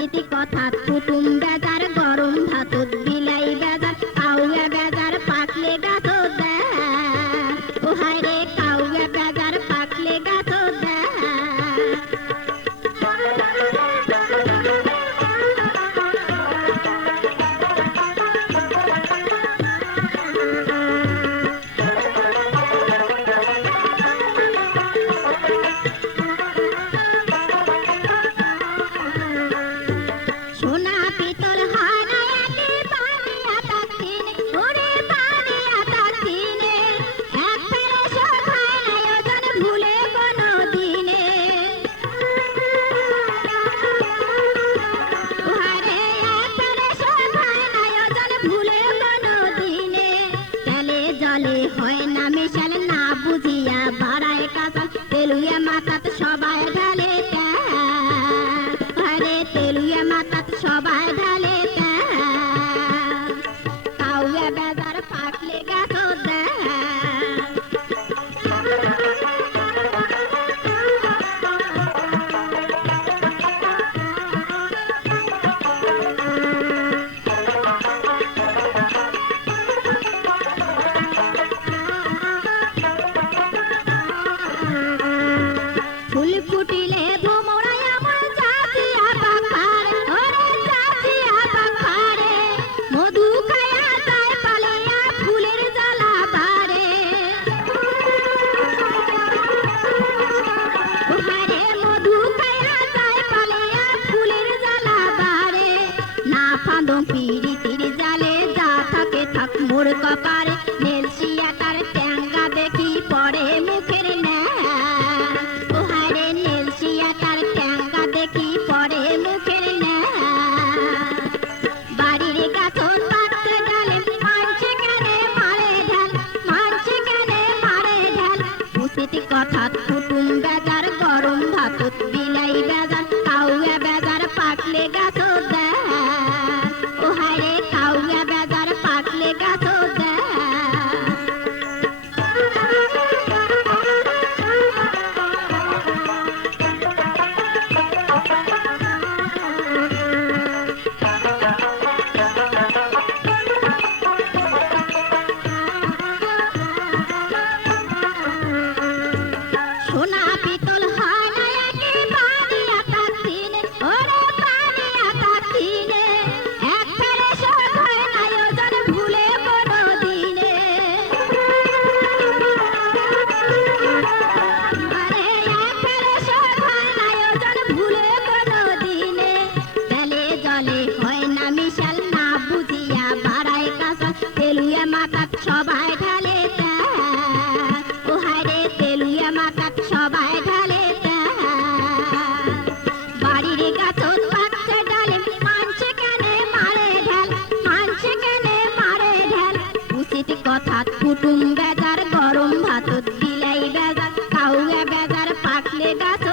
উচিত কথা কুটুম বেজার গরম ভাতত বিলাই বেজার কাউয়া বেজার পাকলে গাছ দেয় ও হায় রে কাউয়া বেজার পাকলে গাছ দেয় হয় না মিশাল না বুঝিয়া বাড়ায় কাঁচাল তেলুয়া মাথাত সবাই ঢালে আরে তেলুয়া মাথাত সবাই ঢালে কাউয়া বেজার পাকলে গাছ ফুল ফুটিলে ভোমরাই আমার চাচিয়া পাখারে ওরে চাচিয়া পাখারে মধু খায়া যায় পালিয়া ফুলের জ্বালা বারে ওহারে মধু খায়া যায় পালিয়া ফুলের জ্বালা বারে না ফাঁদো পিরিতির জালে যা থাকে থাক মোর কপারে নেলসিয়া তার ট্যাঙ্গা দেখি পড়ে মুখের দেখি পরে মুখের বাড়ির গাছন পাকতে গেলে মানছে কেনে মারে ঢাল মানছে কেনে মারে ঢাল উচিত কথা কুটুম বেজার গরম ভাতত বিলাই বেজার কাউয়া বেজার পাকলে গাছ দেয় ও হায় রে কাউয়া বেজার পাকলে গাছ দেয় সোনা পিতল হয় না একে পানিয়া তাকিনে ওরে পানিয়া তাকিনে এক ফেরে শোধ হয় না ওজন ভুলে কোনো দিনে আরে এক ফেরে শোধ হয় না ওজন ভুলে কোনো দিনে জলে জলে হয় না মিশাল না বুঝিয়া বাড়ায় কাঁচা তেলুয়া মাথাত সবাই ঢালে ও হায় রে তেলুয়া মাথাত সবাই ঢালে বাড়ির গাছত পাকছে ডালে মানছে কেনে মারে ঢাল মানছে কেনে মারে ঢাল উচিত কথা কুটুম বেজার গরম ভাতত বিলাই বেজার কাউয়া বেজার পাকলে গাছ